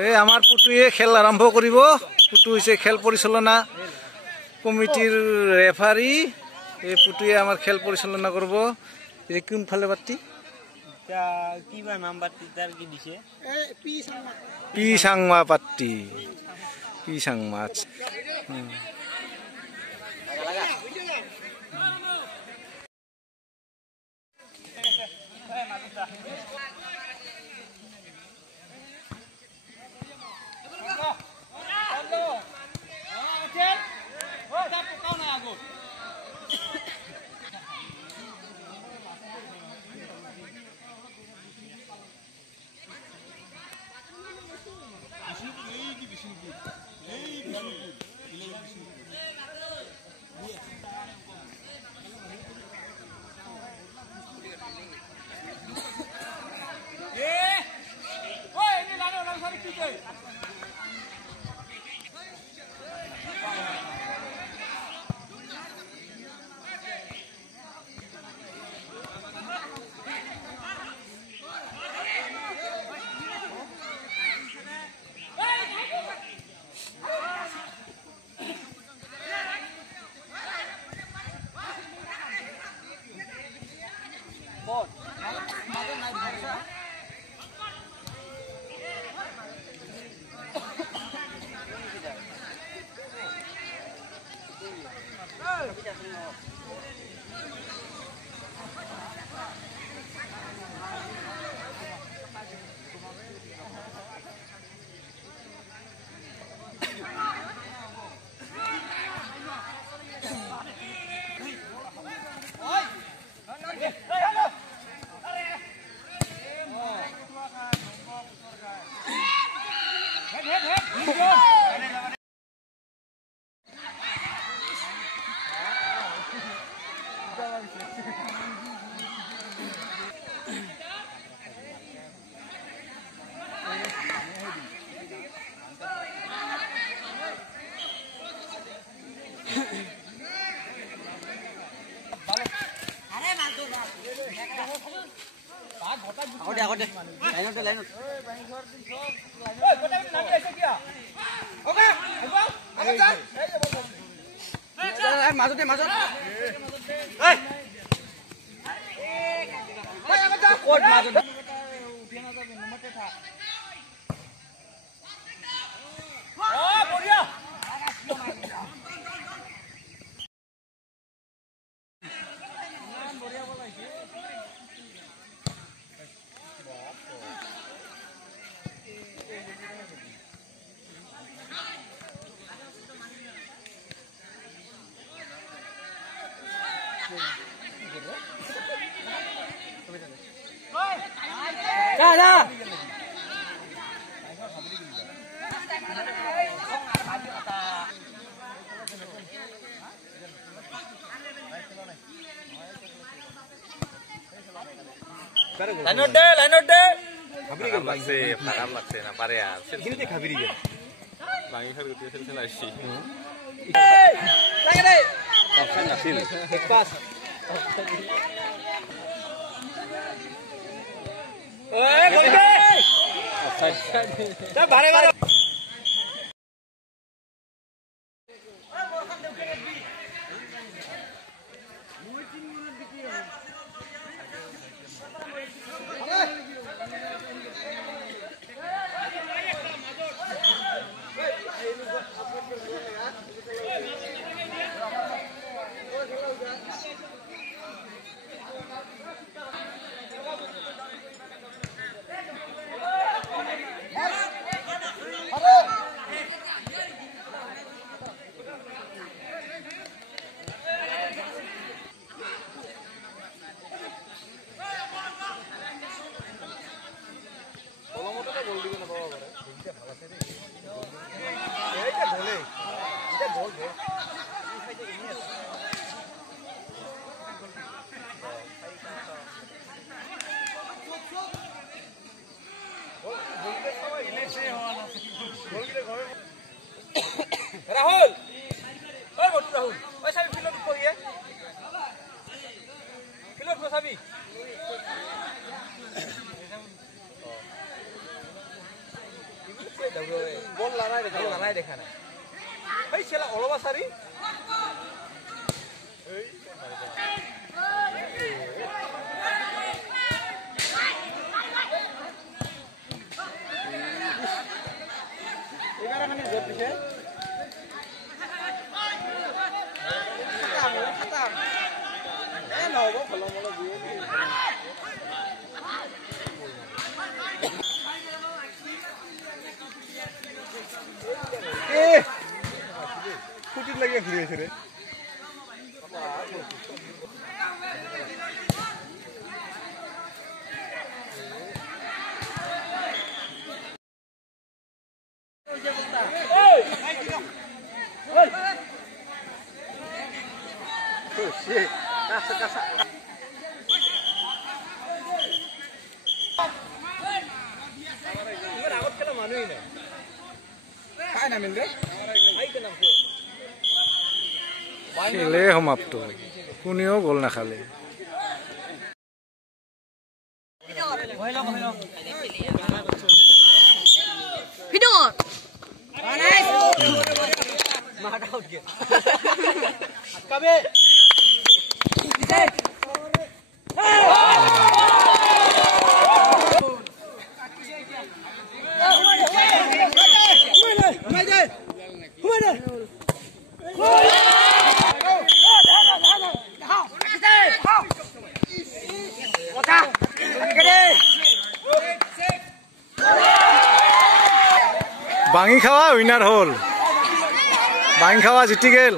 এই আমাৰ পুটুৱে খেল আৰম্ভ কৰিব। পুটু হৈছে খেল পৰিচালনা কমিটিৰ ৰেফাৰী। এই পুটুৱে আমাৰ খেল পৰিচালনা কৰিব। এই কোনফালে পাতি কিবা নাম পাতি তাৰ কি দিছে পি চাংমা পাতি পি চাংমা লাইনত দে লাগছে ফাগাম লাগছে না পারে আর সেলফি খাবিরি গেল বাঙি খাবি তুই সেলফি লাইছি লাগে রে অপশন আছিল এক পাস ওই গলবে অফসাইড যা বারে বারে বল লাৰাই দেখা নাই এই খেলা অলপ আছাৰি এবাৰে মানে জোৰ দিছে খাতা এ নহব ফলমল দিয়ে ফুটিত লাগি ঘূৰি আছে ৰে আগত খেলা মানুহেই নাই খাই নামিল ৰে খেলে সমাপ্ত কোনেও গ'ল নাখালে ভাঙি খাওয়া উইনাৰ হল ভাঙি খাওয়া জিতি গেল